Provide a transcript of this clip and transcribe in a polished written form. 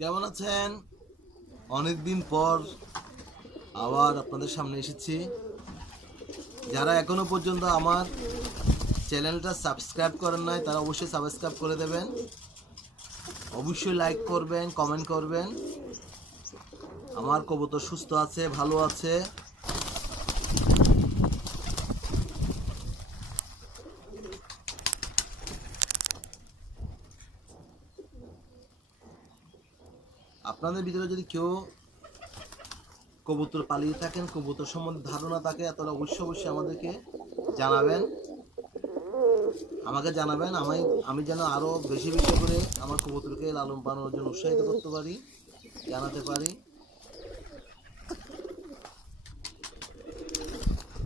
কেমন আছেন? অনেকদিন পর আবার আপনাদের সামনে এসেছি। যারা এখনো পর্যন্ত আমার চ্যানেলটা সাবস্ক্রাইব করেন নাই তারা অবশ্যই সাবস্ক্রাইব করে দেবেন, অবশ্যই লাইক করবেন, কমেন্ট করবেন। আমার কবুতর সুস্থ আছে, ভালো আছে। আপনাদের ভিতরে যদি কেউ কবুতর পালিয়ে থাকেন, কবুতর সম্বন্ধে ধারণা থাকে, তাহলে অবশ্যই আমাদেরকে জানাবেন, আমাকে জানাবেন। আমি যেন আরও বেশি বেশি করে আমার কবুতরকে লালন পালনের জন্য উৎসাহিত করতে পারি, জানাতে পারি।